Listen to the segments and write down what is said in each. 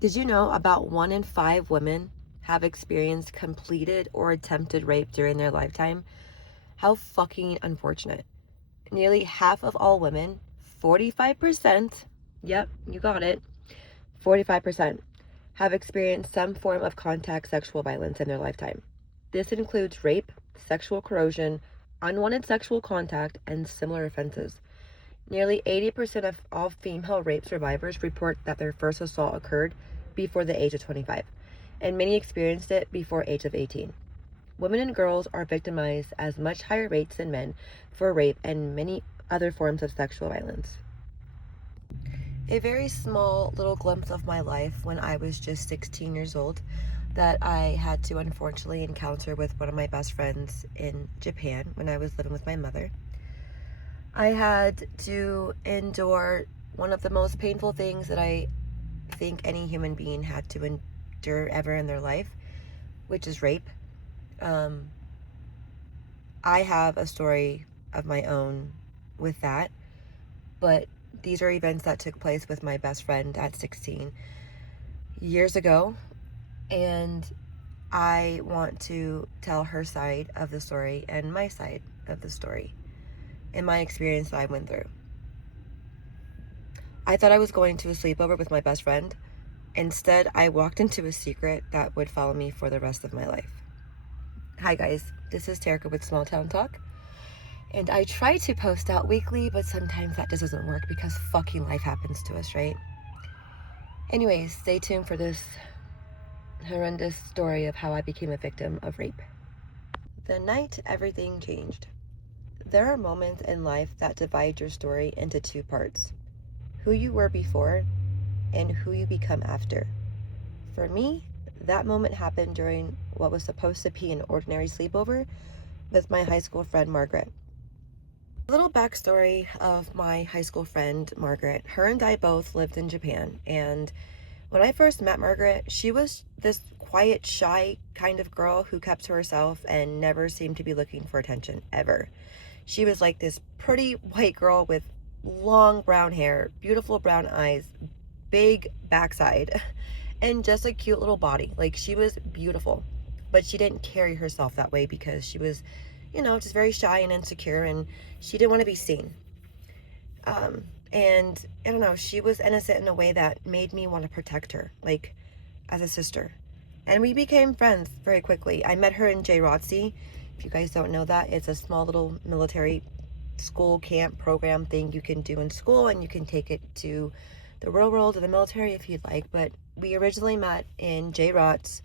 Did you know about 1 in 5 women have experienced completed or attempted rape during their lifetime? How fucking unfortunate. Nearly half of all women, 45%, yep, you got it, 45%, have experienced some form of contact sexual violence in their lifetime. This includes rape, sexual coercion, unwanted sexual contact, and similar offenses. Nearly 80% of all female rape survivors report that their first assault occurred before the age of 25, and many experienced it before age of 18. Women and girls are victimized at much higher rates than men for rape and many other forms of sexual violence. A very small little glimpse of my life when I was just 16 years old that I had to unfortunately encounter with one of my best friends in Japan when I was living with my mother. I had to endure one of the most painful things that I think any human being had to endure ever in their life, which is rape. Um, I have a story of my own with that, but these are events that took place with my best friend at 16 years ago, and I want to tell her side of the story and my side of the story and my experience that I went through. I thought I was going to a sleepover with my best friend. Instead, I walked into a secret that would follow me for the rest of my life. Hi guys, this is Terica with Small Town Talk, and I try to post out weekly, but sometimes that just doesn't work because fucking life happens to us, right? Anyways, stay tuned for this horrendous story of how I became a victim of rape. The night everything changed. There are moments in life that divide your story into two parts: who you were before and who you become after. For me, that moment happened during what was supposed to be an ordinary sleepover with my high school friend Margaret. A little backstory of my high school friend Margaret. Her and I both lived in Japan, and when I first met Margaret, she was this quiet, shy kind of girl who kept to herself and never seemed to be looking for attention, ever. She was like this pretty white girl with long brown hair, beautiful brown eyes, big backside, and just a cute little body. Like, she was beautiful, but she didn't carry herself that way because she was, just very shy and insecure, and she didn't want to be seen. And I don't know, she was innocent in a way that made me want to protect her, like as a sister. And we became friends very quickly. I met her in JROTC. If you guys don't know that, it's a small little military school camp program thing you can do in school, and you can take it to the real world or the military if you'd like. But we originally met in JROTS,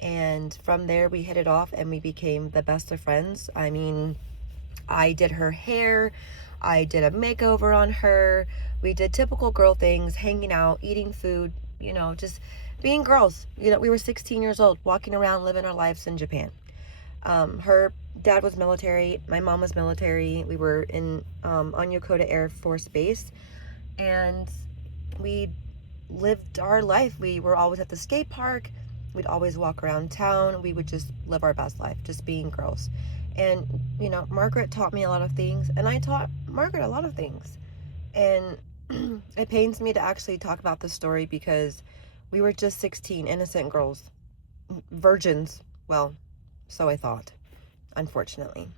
and from there we hit it off and we became the best of friends. I mean, I did her hair, I did a makeover on her. We did typical girl things, hanging out, eating food, just being girls. We were 16 years old, walking around, living our lives in Japan. Her dad was military, my mom was military. We were in on Yokota Air Force Base, and we lived our life. We were always at the skate park. We'd always walk around town. We would just live our best life, just being girls. And, Margaret taught me a lot of things, and I taught Margaret a lot of things. And it pains me to actually talk about this story because we were just 16 innocent girls, virgins. Well, so I thought, unfortunately.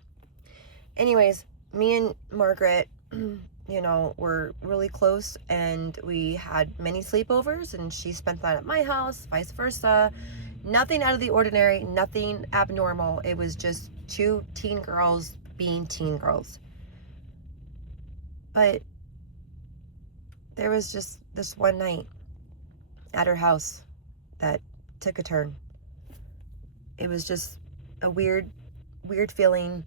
Anyways, me and Margaret, were really close, and we had many sleepovers, and she spent that at my house, vice versa. Nothing out of the ordinary, nothing abnormal. It was just two teen girls being teen girls. But there was just this one night at her house that took a turn. It was just a weird feeling.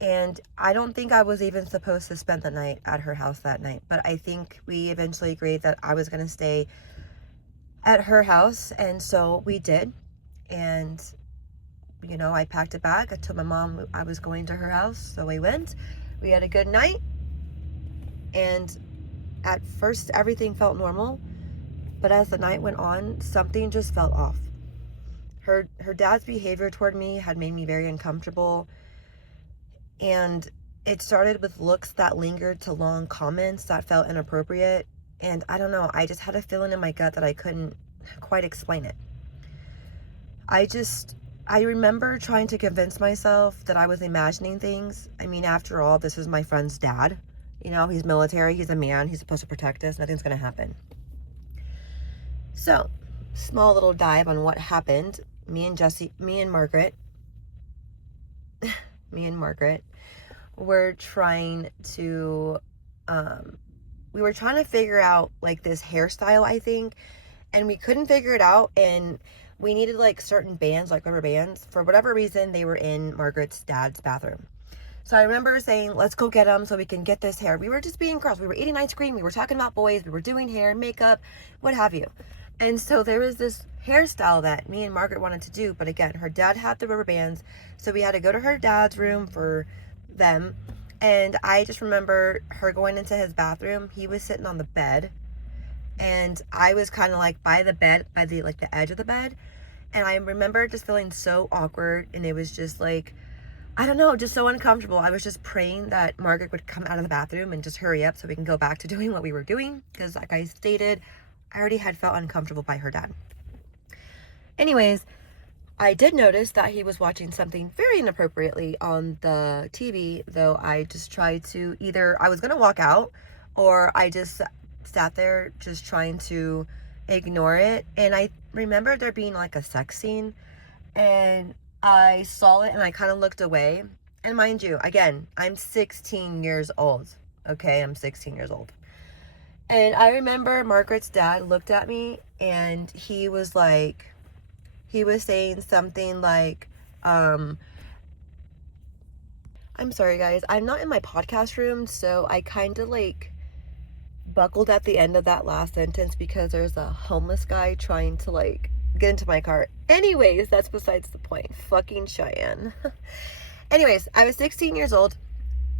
And I don't think I was even supposed to spend the night at her house that night. But I think we eventually agreed that I was going to stay at her house. And so we did. And, I packed a bag. I told my mom I was going to her house. So we went. We had a good night. And at first, everything felt normal. But as the night went on, something just felt off. Her dad's behavior toward me had made me very uncomfortable. And it started with looks that lingered to long comments that felt inappropriate. And I don't know, I just had a feeling in my gut that I couldn't quite explain it. I remember trying to convince myself that I was imagining things. I mean, after all, this is my friend's dad. You know, he's military, he's a man, he's supposed to protect us, nothing's gonna happen. So, small little dive on what happened. Me and Margaret were trying to, we were trying to figure out like this hairstyle, I think, and we couldn't figure it out, and we needed like certain bands, like rubber bands. For whatever reason, they were in Margaret's dad's bathroom. So I remember saying, let's go get them so we can get this hair. We were just being girls. We were eating ice cream. We were talking about boys. We were doing hair, makeup, what have you. And so there was this hairstyle that me and Margaret wanted to do. But again, her dad had the rubber bands. So we had to go to her dad's room for them. And I just remember her going into his bathroom. He was sitting on the bed. And I was kind of like by the bed, by the like the edge of the bed. And I remember just feeling so awkward. And it was just like, I don't know, just so uncomfortable. I was just praying that Margaret would come out of the bathroom and just hurry up so we can go back to doing what we were doing. Because like I stated, I already had felt uncomfortable by her dad. Anyways, I did notice that he was watching something very inappropriately on the TV, though I just tried to either, I was going to walk out, or I just sat there just trying to ignore it. And I remember there being like a sex scene, and I saw it and I kind of looked away. And mind you, again, I'm 16 years old. Okay, I'm 16 years old. And I remember Margaret's dad looked at me and he was saying something like, I'm sorry guys, I'm not in my podcast room, so I kind of like buckled at the end of that last sentence because there's a homeless guy trying to like get into my car. Anyways, that's besides the point. Fucking Cheyenne. Anyways, I was 16 years old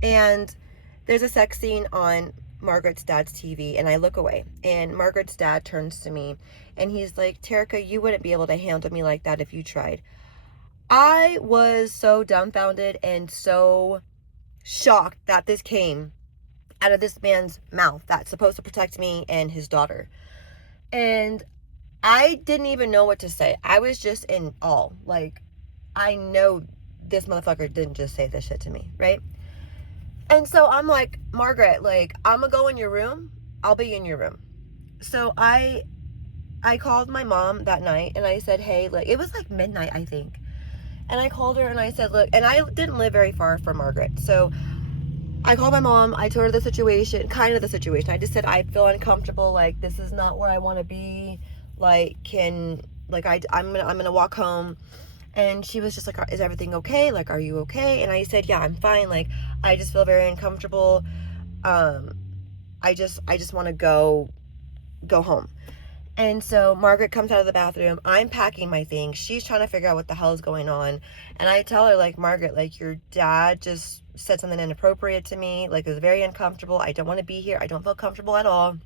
and there's a sex scene on Margaret's dad's TV, and I look away, and Margaret's dad turns to me and he's like, Terica, you wouldn't be able to handle me like that if you tried. I was so dumbfounded and so shocked that this came out of this man's mouth that's supposed to protect me and his daughter. And I didn't even know what to say. I was just in awe. Like, I know this motherfucker didn't just say this shit to me, right? And so I'm like, Margaret, like, I'm gonna go in your room. I'll be in your room. So I called my mom that night and I said, hey, like, it was like midnight, I think. And I called her and I said, look, and I didn't live very far from Margaret. So I called my mom. I told her the situation, kind of the situation. I just said, I feel uncomfortable. Like, this is not where I want to be. Like, I'm gonna walk home. And she was just like, is everything okay? Like, are you okay? And I said, yeah, I'm fine. Like, I just feel very uncomfortable. I just want to go home. And so Margaret comes out of the bathroom. I'm packing my things. She's trying to figure out what the hell is going on. And I tell her, like, Margaret, like, your dad just said something inappropriate to me. Like, it was very uncomfortable. I don't want to be here. I don't feel comfortable at all.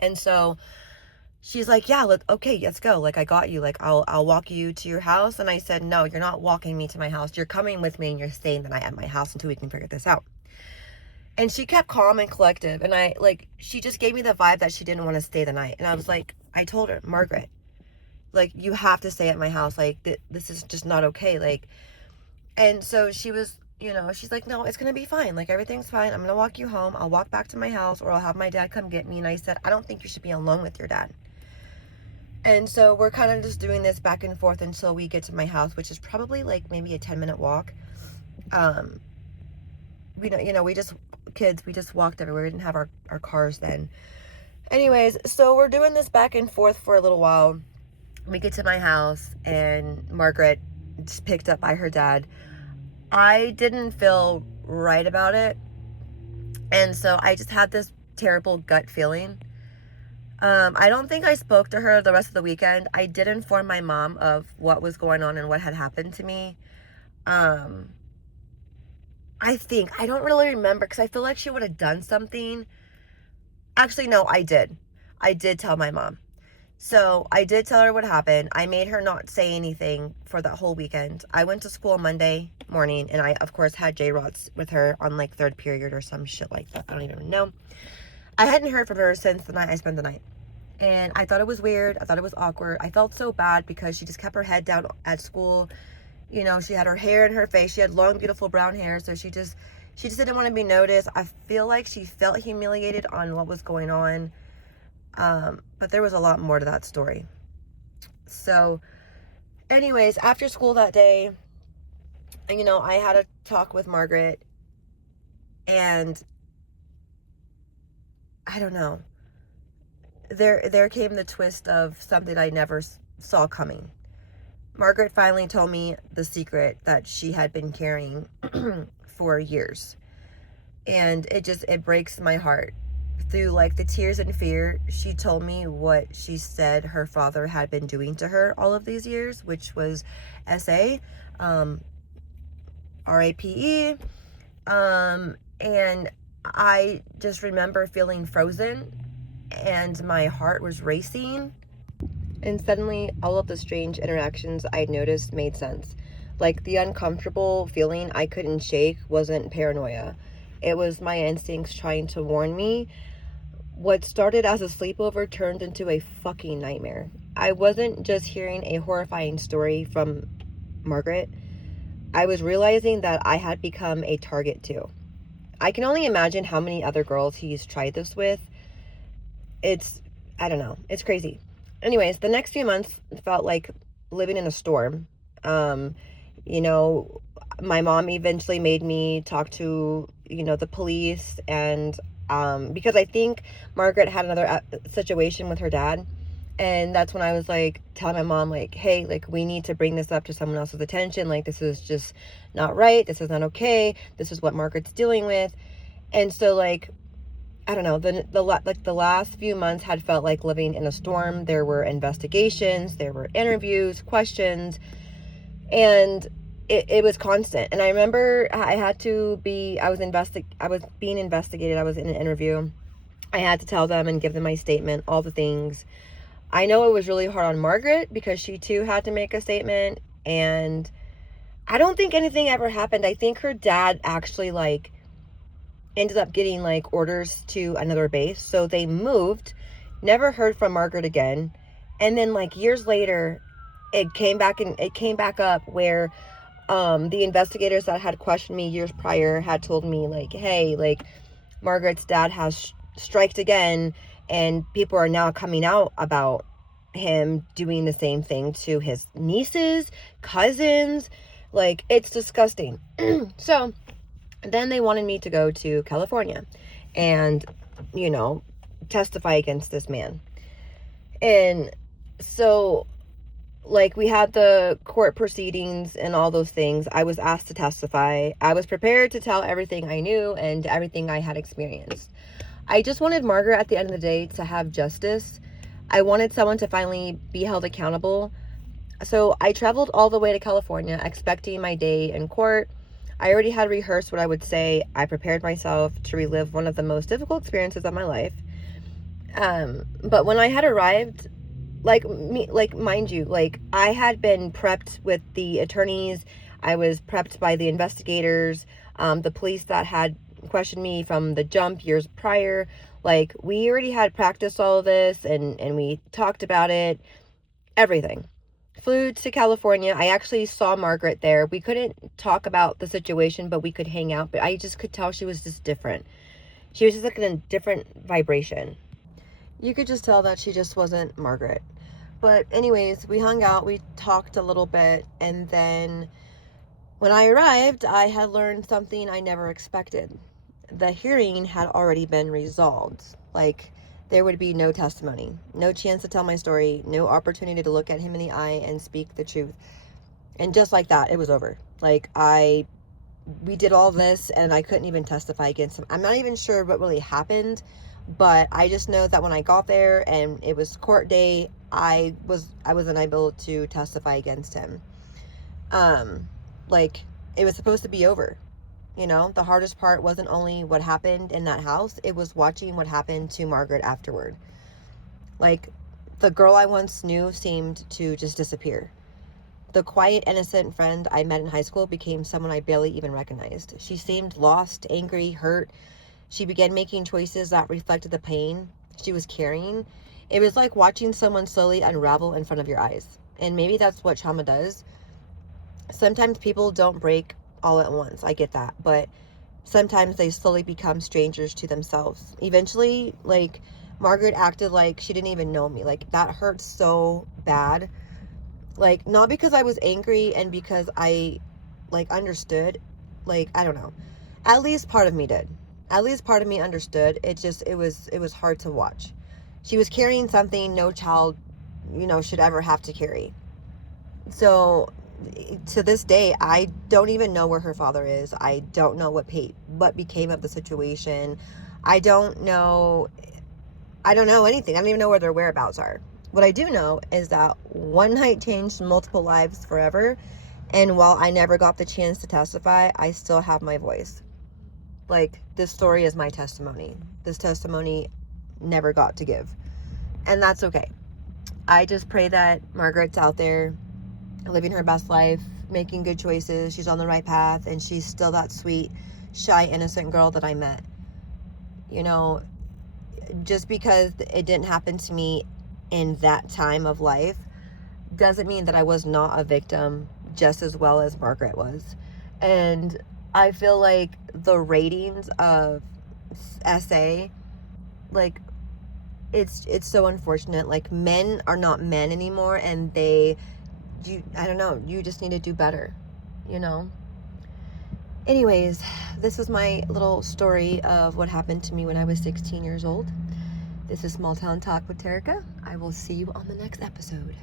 And so she's like, yeah, look, okay, let's go. Like, I got you. Like, I'll walk you to your house. And I said, no, you're not walking me to my house. You're coming with me and you're staying the night at my house until we can figure this out. And she kept calm and collective. And she just gave me the vibe that she didn't want to stay the night. And I was like, I told her, Margaret, like, you have to stay at my house. Like, this is just not okay. Like, and so she was, she's like, no, it's going to be fine. Like, everything's fine. I'm going to walk you home. I'll walk back to my house, or I'll have my dad come get me. And I said, I don't think you should be alone with your dad. And so we're kind of just doing this back and forth until we get to my house, which is probably like maybe a 10-minute walk. We just walked everywhere. We didn't have our cars then. Anyways, so we're doing this back and forth for a little while. We get to my house and Margaret just picked up by her dad. I didn't feel right about it. And so I just had this terrible gut feeling. I don't think I spoke to her the rest of the weekend. I did inform my mom of what was going on and what had happened to me. I don't really remember because I feel like she would have done something. Actually, no, I did. I did tell my mom. So I did tell her what happened. I made her not say anything for that whole weekend. I went to school Monday morning and I, of course, had J-Rods with her on like third period or some shit like that. I don't even know. I hadn't heard from her since the night I spent the night. And I thought it was weird. I thought it was awkward. I felt so bad because she just kept her head down at school. You know, she had her hair in her face. She had long, beautiful brown hair. So she just didn't want to be noticed. I feel like she felt humiliated on what was going on. But there was a lot more to that story. So anyways, after school that day, you know, I had a talk with Margaret, and I don't know. There came the twist of something I never saw coming. Margaret finally told me the secret that she had been carrying for years. And it breaks my heart. Through like the tears and fear, she told me what she said her father had been doing to her all of these years, which was SA, RAPE. And I just remember feeling frozen, and my heart was racing. And suddenly, all of the strange interactions I'd noticed made sense. Like, the uncomfortable feeling I couldn't shake wasn't paranoia. It was my instincts trying to warn me. What started as a sleepover turned into a fucking nightmare. I wasn't just hearing a horrifying story from Margaret. I was realizing that I had become a target too. I can only imagine how many other girls he's tried this with. I don't know. It's crazy. Anyways, the next few months felt like living in a storm. You know, my mom eventually made me talk to, you know, the police, and because I think Margaret had another situation with her dad. And that's when I was like telling my mom, like, hey, like, we need to bring this up to someone else's attention. Like, this is just not right. This is not okay. This is what Margaret's dealing with. And so, like, I don't know, the last few months had felt like living in a storm. There were investigations, there were interviews, questions, and it was constant. And I remember I was being investigated. I was in an interview. I had to tell them and give them my statement, all the things. I know it was really hard on Margaret because she too had to make a statement, and I don't think anything ever happened. I think her dad actually like ended up getting like orders to another base, so they moved, never heard from Margaret again. And then like years later, it came back up where the investigators that had questioned me years prior had told me, like, hey, like, Margaret's dad has striked again, and people are now coming out about him doing the same thing to his nieces, cousins. Like, it's disgusting. So then they wanted me to go to California and, you know, testify against this man. And so, like, we had the court proceedings and all those things. I was asked to testify. I was prepared to tell everything I knew and everything I had experienced. I just wanted Margaret at the end of the day to have justice. I wanted someone to finally be held accountable. So I traveled all the way to California expecting my day in court. I already had rehearsed what I would say. I prepared myself to relive one of the most difficult experiences of my life. But when I had arrived, mind you, like, I had been prepped with the attorneys. I was prepped by the investigators, the police that had questioned me from the jump years prior. Like, we already had practiced all of this, and we talked about it, everything. Flew to California. I actually saw Margaret there. We couldn't talk about the situation, but we could hang out. But I just could tell she was just different. She was just like in a different vibration. You could just tell that she just wasn't Margaret. But anyways, we hung out, we talked a little bit, and then when I arrived, I had learned something I never expected. The hearing had already been resolved. Like, there would be no testimony, no chance to tell my story, no opportunity to look at him in the eye and speak the truth. And just like that, it was over. Like, we did all this, and I couldn't even testify against him. I'm not even sure what really happened, but I just know that when I got there and it was court day, I wasn't able to testify against him. Like, it was supposed to be over. You know, the hardest part wasn't only what happened in that house, it was watching what happened to Margaret afterward. Like, the girl I once knew seemed to just disappear. The quiet, innocent friend I met in high school became someone I barely even recognized. She seemed lost, angry, hurt. She began making choices that reflected the pain she was carrying. It was like watching someone slowly unravel in front of your eyes. And maybe that's what trauma does. Sometimes people don't break all at once. I get that. But sometimes they slowly become strangers to themselves. Eventually, like, Margaret acted like she didn't even know me. Like, that hurt so bad. Like, not because I was angry and because I, like, understood. Like, I don't know. At least part of me did. At least part of me understood. It was hard to watch. She was carrying something no child, should ever have to carry. So to this day, I don't even know where her father is. I don't know what became of the situation. I don't know anything. I don't even know where their whereabouts are. What I do know is that one night changed multiple lives forever. And while I never got the chance to testify, I still have my voice. Like, this story is my testimony. This testimony never got to give. And that's okay. I just pray that Margaret's out there living her best life, making good choices. She's on the right path, and she's still that sweet, shy, innocent girl that I met. Just because it didn't happen to me in that time of life doesn't mean that I was not a victim just as well as Margaret was. And I feel like the ratings of SA, like, it's so unfortunate. Like, men are not men anymore, and I don't know, you just need to do better, Anyways, this was my little story of what happened to me when I was 16 years old. This is Small Town Talk with Terica. I will see you on the next episode.